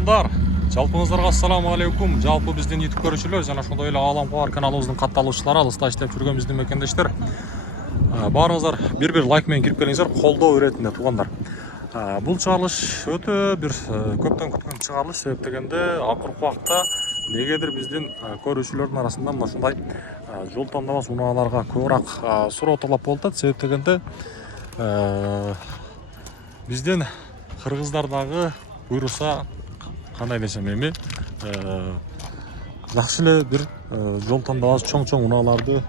Туугандар, жалпыңыздарга ассаламу алейкум. Жалпы биздин YouTube көрүүчүлөр жана ошондой эле Аалампар каналыбыздын катталуучулары, алыста иштеп жүргөн биздин мекендештер. Баарыңыздар бир лайк менен кирип келиңиздер, колдоо иретинде туугандар. Бул чыгарылыш өтө бир көптөн күткөн чыгарылыш. Себеп дегенде акыркы убакта негедир биздин көрүүчүлөрдүн арасында мына ушундай жол тандабас унааларга көбүрөөк суроо талап болуп атат. Себеп дегенде биздин кыргыздардагы буйруса кандай десем эми жакшы эле бир жол тандабас чоң унааларды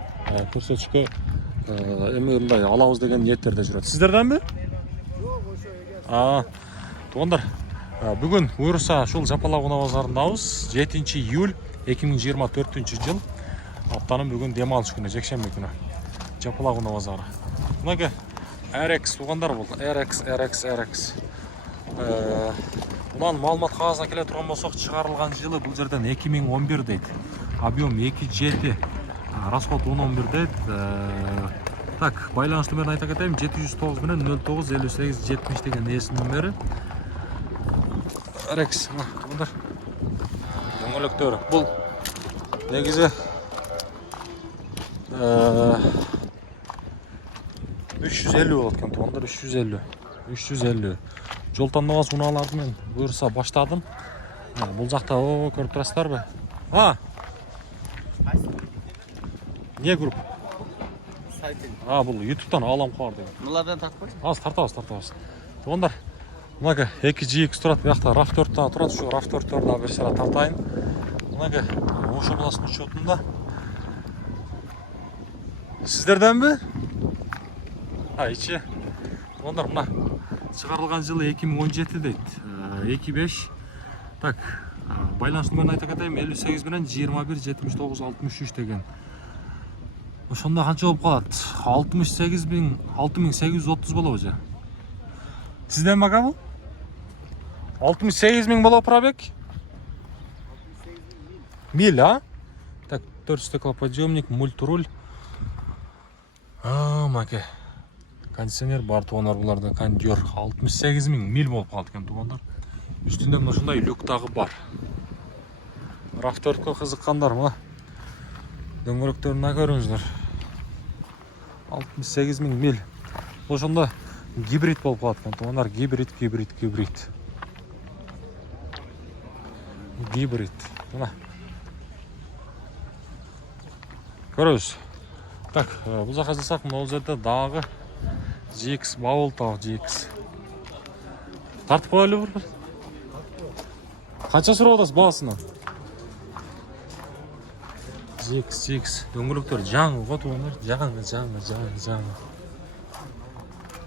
көрсөтүшкө эми мындай алабыз деген ниеттерде жүрөт. Сиздерденби? Туугандар, бүгүн буйруса ушул Жапалак унаа базарындабыз. 7 июль 2024 жыл. Аптанын бүгүн дем алыш күнү, жекшемби күнү. Жапалак унаа базары. Мынакей RX туугандар бул. RX. Мунан маалымат кагазына келе турган болсок, чыгарылган жылы бул жерден 2011 дейт. Объем 2.7, расход 10.11 дейт. Так, байланыш номерин айта кетейин, 709 менен 09 58 70 деген эс номери. RX, туугандар. Дөңгөлөктөр. Бул негизи 350 болот экен туугандар, 350. Жол тандабас унааларды мен буйруса баштадым. Бул жакта көрүп турасыздарбы? Не групп? Сайтын. Бул YouTube'дан Аалампар деген. Мулардан тартпайсың? Азыр тартабыз. Туугандар, мынакей 2GX турат, биякта RAV4 да турат. Ушу RAV4 да бир сыра тартайын. Мынакей ошо баласын учетунда. Сиздерденби? Ичи. Туугандар, мына чыгарылган жылы 2017 дейт. 2.5. Так, байланыш номерин айта кетейин, 58 менен 21 79 63 деген. Ошондо канча болуп калат? 68.000 болобу же? Сизден бака бул? 68.000 болобу пробег? Миль, Так, 4 стеклоподъемник, мультруль. Маке. Кондиционер бар туугандар, буларда кондер. 68.000 миль болуп калат экен туугандар. Үстүндө мына ушундай люк дагы бар. RAV4 кызыккандар мына дөңгөлөктөрүн көрүңүздөр. 68.000 миль. Ошондо гибрид болуп калат экен туугандар. Гибрид. Мына. Көрөбүз. Так, бул жака жылсак, бул жерде дагы GX баул таг GX. Тартып коелу бир. Канча сурап атасыз баасына? GX дөңгөлөктөр жаңы го туугандар, жаңы.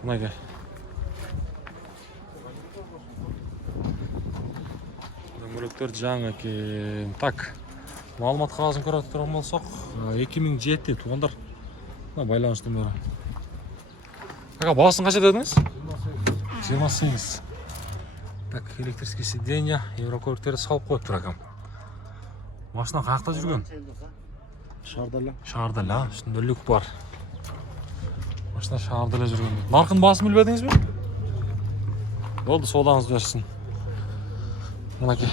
Мынакей. Дөңгөлөктөр жаңы экен. Так, маалымат кагазын көрөт турган болсок, 2007 туугандар. Мына байланыш номери. Баасын канча дедиңиз? 28. Так, электрический сиденья, еврокөлүктөрдү салып коюптур акам. Машина каякта жүргөн? Шаарда эле, үстүндө люк бар. Машина шаарда эле жүргөн. Наркын баасын билбедиңизби? Болду, соодаңыз берсин. Мынакей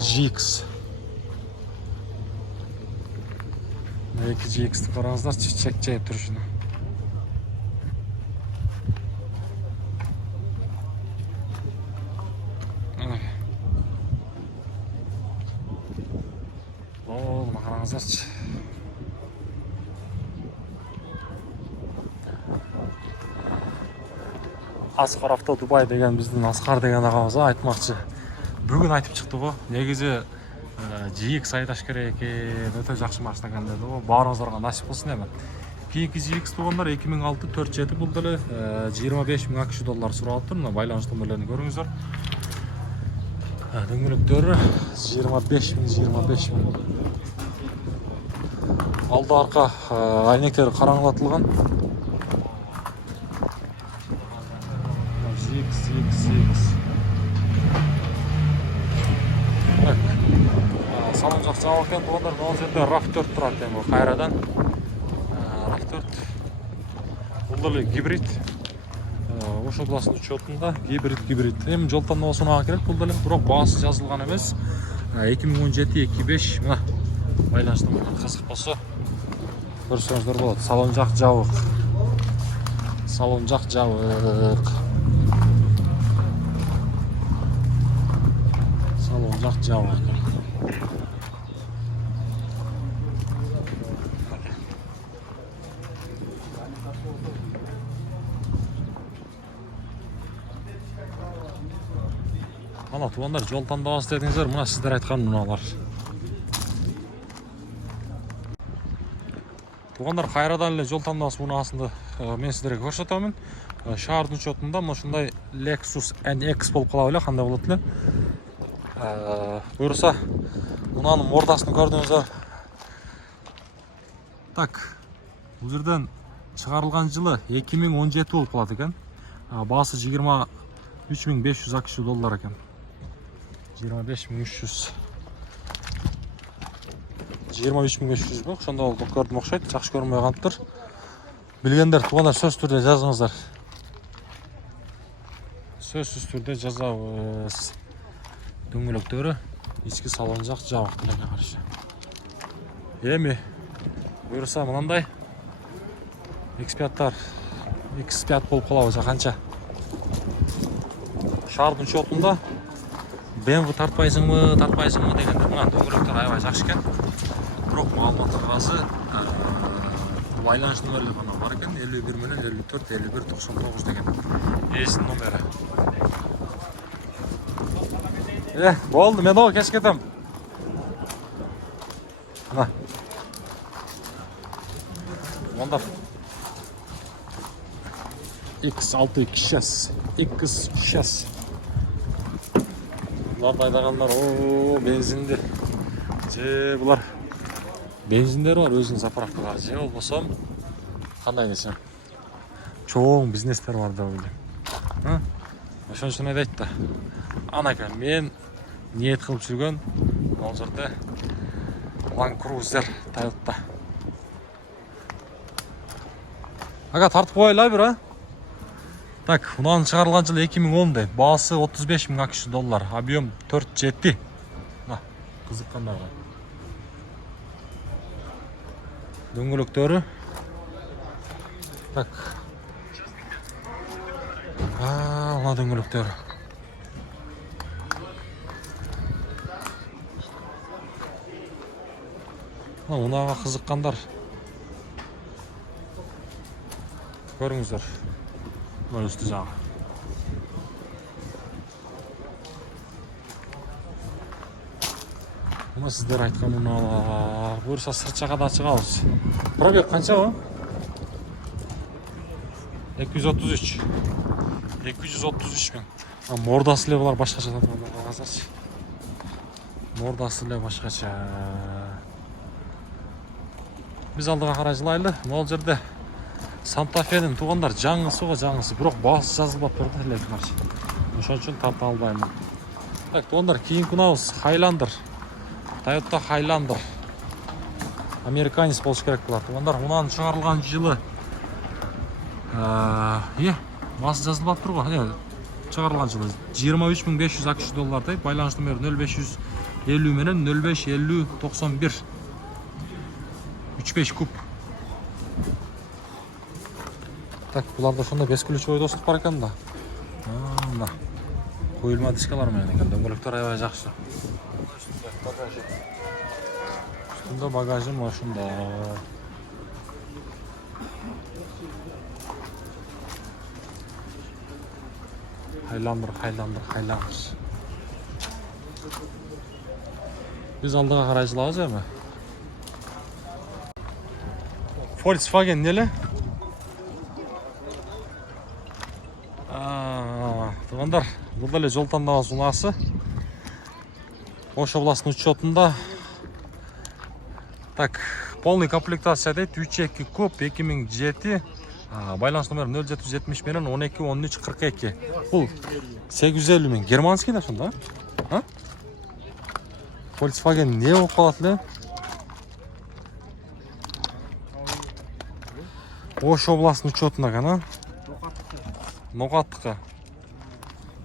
GX. 2GX-ди караңыздар, чек жайып турушуна. Мына караңыздарчы. Аскар Авто Дубай деген биздин Аскар деген агабыз айтмакчы. Бүгүн айтып чыкты го. Негизи GX айдаш керек экен, өтө жакшы машина экен деди го. Баарыңыздарга насип болсун эми. Кийинки GX туугандар 2006 47 бул деле 25.000 AQSh доллар суралыптыр. Мына байланыш номерлерин көрүңүздөр. Дөңгөлөктөрү 25.000. Алды арка айнектери караңгылатылган. GX. Салон жак жабык экен туугандар, ал жерде RAV4 турат экен бул кайрадан. RAV4. Бул деле гибрид. Ош обласының учетында гибрид. Эми жол тандабасына керек бул деле, бирок баасы жазылган эмес. 2017-25 мына байланыштын кызык болсо көрсөңүздөр болот. Салон жак жабык. Салон жак жабык. Салон жак жабык. Ана туғандар жол тандабасы дедіңіздер, мына сіздер айтқан мыналар. Туғандар қайрадан эле жол тандабасы мунасында мен сіздерге көрсөтөмүн. Шаардын учетунда мындай Lexus NX болуп кала беле, кандай болот эле. Буюрса мунанын мордасын көрдүңүздөр. Так, бул жерден чыгарылган жылы 2017 болуп калат экен. Баасы 23.500 AQSh доллар экен. 25.300. 23.500 бу, ошондо болуп көрдүм окшойт, жакшы көрүнбөй калыптыр. Билгендер туугандар сөзсүз түрдө жазыңыздар. Сөзсүз түрдө жазабыз. Дөңгөлөктөрү ички салон жак жабык тилекке каршы. Эми буюрса мындай X5 болуп калабыз канча. Шаардын учетунда BMW тартпайсыңбы дегендер. Мына дөңгөлөктөр аябай жакшы экен. Бирок маалымат кагазы байланыш номерлери гана бар экен. 51 менен 54 51 99 деген. Эсин номери. Болду, мен ого кеш кетем. Ана. Монда X6 X6 Буларды айдагандар, бензинди. Же булар бензиндер бар, өзүнүн заправкалары. Же болбосо кандай десем, чоң бизнестер бар деп ойлойм. Ошон үчүн айдайт да. Анака мен ниет кылып жүргөн ал жерде Land Cruiser Toyota. Ага тартып коелай бир, а? Так, мунан чыгарылган жылы 2010 дейт. Баасы 35.000 AQSh доллар. Объем 4.7. На, кызыккандарга. Дөңгөлөктөрү. Так. Мына дөңгөлөктөр. Мунага кызыккандар. Көрүңүздөр. Мына үстү жагы. Мына сиздер айткан муналар. Буюрса сыртчага да чыгабыз. Пробег канча бу? 233 миң. Мордасы эле булар башкача казачы. Мордасы эле башкача. Биз алдыга карай жылайлы. Могул жерде Santa Fe'nin тугандар жаңысы го жаңысы, бирок баасы жазылбап турду эле каршы. Ошон үчүн тарта албайм. Так, тугандар кийинки унабыз Highlander. Toyota Highlander. Американец болуш керек булар. Тугандар мунан чыгарылган жылы баасы жазылбап турго. Чыгарылган жылы 23.500 AQSh доллар дейт. Байланыш номери 0550 менен 055091. 35 куб. Так, буларда ошондо 5 ключевой доступ бар экен да. Мына коюлма дискалар менен экен. Дөңгөлөктөр аябай жакшы. Үстүндө багажым ошондо. Highlander. Биз алдыга карай жылабыз эми. Volkswagen неле? Тугандар, бул деле жол тандабасы унасы. Ош областынын учетунда. Так, полный комплектация дейт. 3.2 куб 2007. Байланыш номери 0770 менен 12-13-42. Бул 850 миң. Германский да ошондо, а? Volkswagen не болуп калат эле? Ош областынын учетунда гана. ноғаттықы.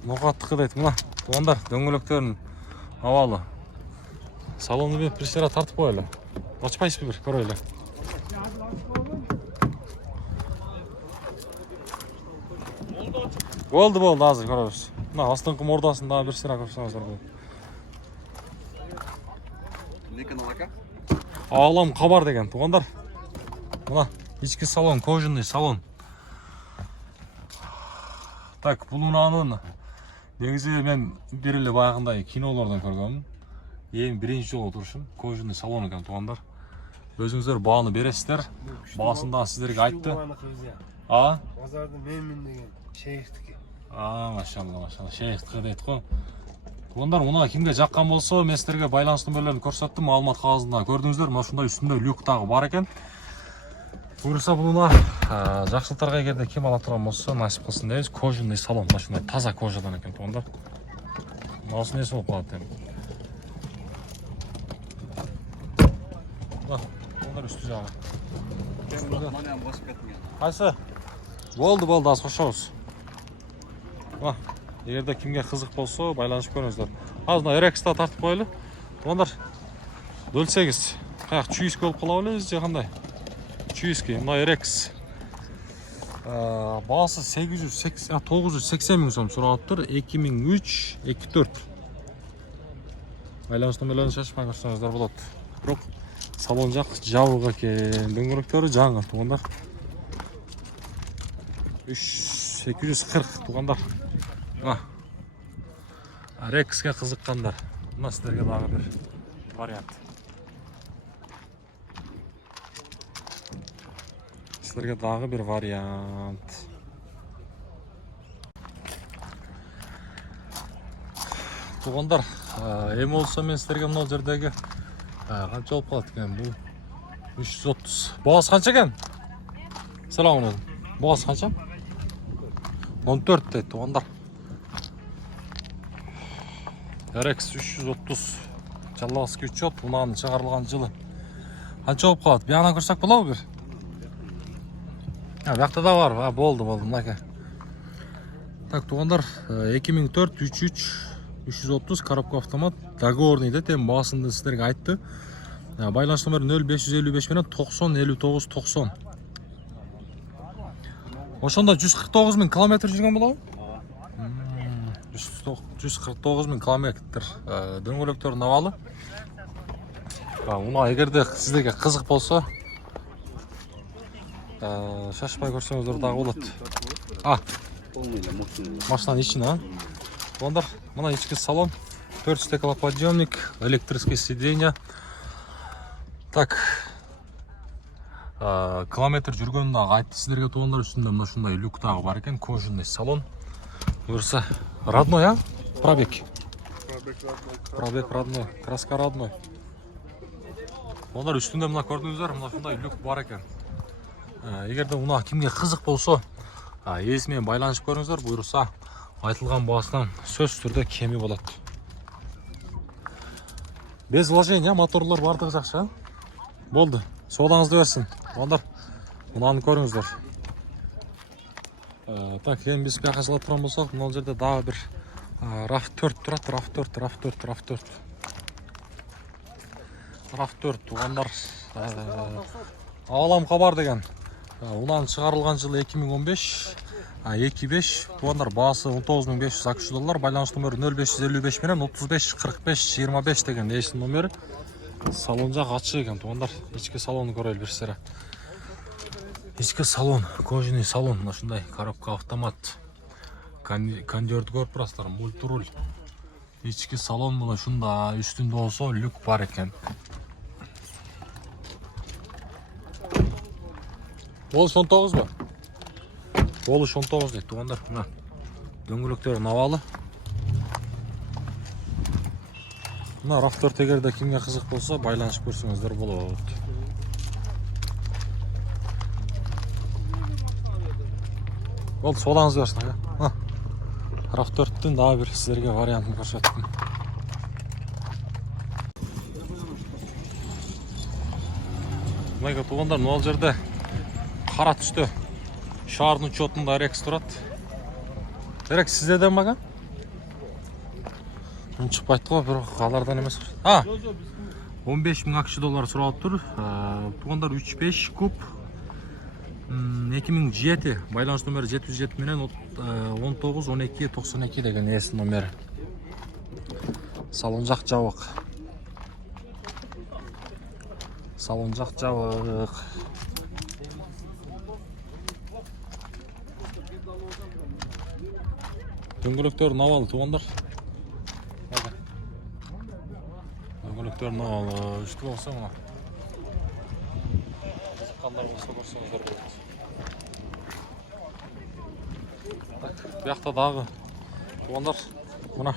Ноғаттықы дейді. Мына туғандар дөңгелектерін авалы. Салонды бір сера тартып қоялы. Açпайсыз бір көрелі. Болды азыр көрөбүз. Мына астыңкы мордасында бір сера көрсөңүздөр болот. Ne kanal aka? Ağlam kabar деген туғандар. Мына ички салон, кожаный салон. Так, бұл ұнанын негізі мен берілі баяғындай кинолардан көргенмін. Ең бірінші жол отырышым кожаный салон екен туғандар. Өзіңіздер бағаны бересіздер. Бағасында сіздерге айтты. А? Базарды менмін деген шейхтікі. Машалла, шейхтікі дейді қой. Туғандар, мұна кімге жаққан болса, мен сіздерге байланыс нөмірлерін көрсеттім. Алмат қағазында көрдіңіздер. Мұна шундай үстінде люк тағы бар екен. Бұйырса бұлына жақсылықтарға егерде кем ала тұрған болса, насип қылсын дейміз. Кожаный салон, шундай таза кожадан екен туғандар. Осы несі болып қалады енді. Onlar üstü jағы. Manam басып кеттің. Қайсы? Болды, аз қошауыз. Егерде кімге қызық болса, байланышып көріңіздер. Азына RX-та тартып қойлы. Ондар дөлсегіз. Қаяқ чүйіскі болып қала олыңыз, қандай? Чүйіскі, мына RX. Бағасы 980 мың сом сұрағып тұр. 2003-24. Байланышты шашпай көрсеңіздер болады. Бірақ салон жақ жабық екен. Дөңгелектері жаңа туғандар. 840 туғандар. RX-ке қызыққандар. Мына сіздерге дағы бір вариант. Сіздерге дағы бір вариант. Туғандар, ем олса мен сіздерге мынау жердегі қанша олып қалады екен, бұл 330. Бағасы қанша екен? Салам алейкум. Бағасы қанша? 14 дейді туғандар. RX 330. Жаллағыске учет, бұнағын шығарылған жылы. Қанша олып қалады? Бияғынан көрсек бола бір? Бияқта да бар, болды, мұнаке. Так, туғандар, 2004-33-330 коробка автомат. Договорный де, тем басында сіздерге айтты. Байланыс номері 0555 менен 90-59-90. Ошонда 149 000 километр жүрген болады? 149 000 километр дөңгелектерін авалы. Уна егерде сіздерге қызық болса, шашпай көрсеңіздер дағы болады. Машинаның ішіне, ондар, мына ішкі салон, 4 стеклоподъемник, электрические сиденья. Так, километр жүргенде айтты сіздерге туғандар үстінде мына шундай люк тағы бар екен, кожаный салон. Бұйырса, родной, а? Пробег. Пробег родной, краска родной. Ондар үстінде мына көрдіңіздер, мына шундай люк бар екен. Егерде мына кімге қызық болса, есімен байланышып көріңіздер, бұйырса айтылған бағасынан сөз түрде кеми болады. Без вложения моторлар бардығы жақсы. Болды, содаңызды берсін. Ондар, мұнаны көріңіздер. Так, ең біз бияқа жылап тұрған болсақ, мұнал жерде дағы бір RAV4 тұрады, RAV4. RAV4 туғандар Алам қабар деген. Ұнан шығарылған жылы 2015, 25 туғандар бағасы 19.500 ақш доллар. Байланыс номері 0555 менен 35-45-25 деген ешін номері. Салон жақ атшы екен туғандар. Ичкі салоны көрелі бірсері. Ичкі салон, кожаный салон. Шындай коробка автомат. Кондерді көріп тұрастар, мультируль. Ичкі салон бұны шында үстінде олса люк бар екен. Ол 19 ба? Ол 19 дейді туғандар. Дөңгелектері навалы. Мына RAV4 егерде кімге қызық болса, байланышып көрсеңіздер болады. Болды, солаңыз берсін. RAV4-тің дағы бір сіздерге вариантын көрсеттім. Мұнайға туғандар, мынау жерде қара түсті шарын учетында RX тұрады. Керек сіздерден бага? Bunu çıkpaytdı ғой, бірақ қалардан емес. 15.000 ақш доллар сұралып тұр. Туғандар 3-5 куб 2007 байланыс номері 707 менен 19-12-92 деген есін номері. Салон жақ жауық. Салон жақ жауық. Дөңгелектер навалы туғандар. Дөңгелектер навалы үшті болса мұна. Қандар болса көрсеңіздер болады. Бұяқта дағы туғандар мұна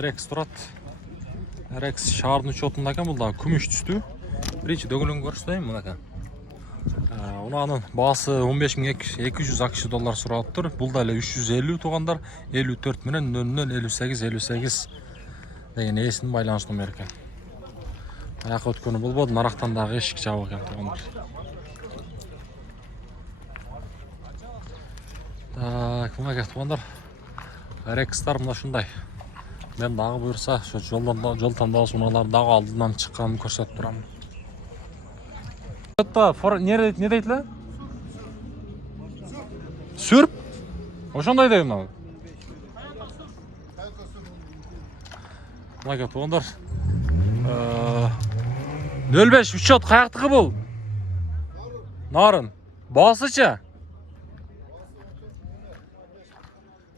RX тұрады. RX шардың учетында екен, бұл да күміш түсті. Бірінші дөңгелегін көрсетейін мұна екен. Оның басы 15.200 ақш доллар сұралып тұр. Бұл да 350 туғандар 54 менен 005858 деген есін байланыс номері екен. Аяқ өткені бұл болды, нарақтан дағы ешік жауы екен туғандар. Кімге кет туғандар? RX-тар мұна шындай. Мен дағы бұйырса, жол таңдау сұналар дағы алдынан шыққанын көрсетіп тұрамын. Не дейтілі? Сүріп? Ошандай деймін ау? Мұна кет туғандар. 05 үшет қаяқтығы бұл? Нарын. Басыча?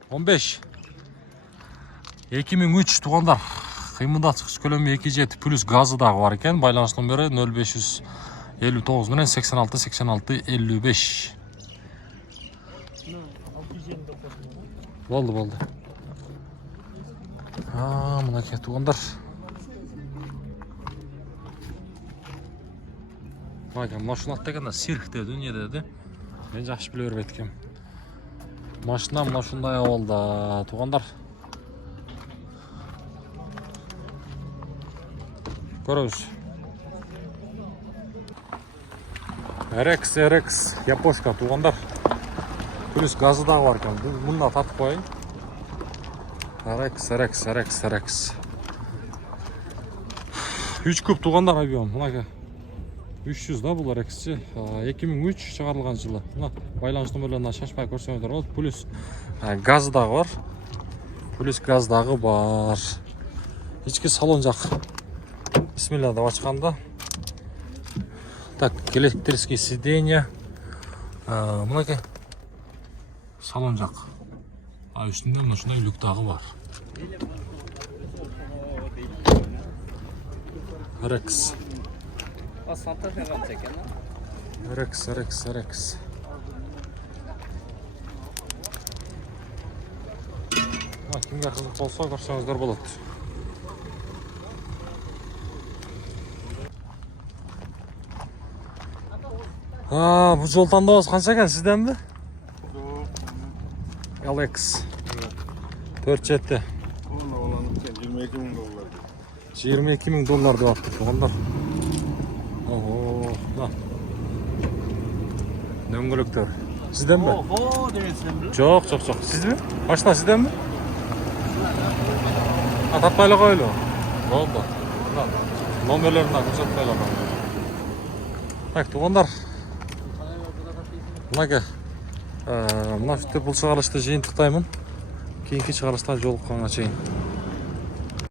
15. 2003 туғандар. Қимында çıxış көлемі 2.7 плюс газы дағы бар екен. Байланыс номері 0559 менен 86-86-55. Болды. Мұна кет туғандар. Машинат дегенде сирк деді, не деді? Мен жақшы біле беріп еткем. Машина мұндай ауылда туғандар. Көріңіз. RX япошка туғандар. Плюс газы дағы бар екен. Мұнда татып қойын. RX. 3 куб туғандар объем. 300 да бұл RX-чи. 2003 шығарылған жылы. Байланыс номерлеріне шашпай көрсеңіздер болды. Плюс газы дағы бар. Ички салон жақ. Бисмилля деп ашқанда. Так, электрические сиденья. Мұнеке салон жақ. Үстінде мұншынай люк дағы бар. RX. RX. Кімге қызық болса көрсеңіздер болады. Бұл жол таңдауыз қанша екен сізден бі? LX 4.7 22.000 доллар деп атты туғандар. Дөңгелектер сізден бі? Жоқ. Сіз бі? Машина сізден бі? Тартпайлы қойлы. Болды. Номерлеріне көрсетпайлы. Так, туғандар. Мұна бұл шығарылышты жиынтықтаймын. Кейінгі шығарылышта жолыққанға шейін.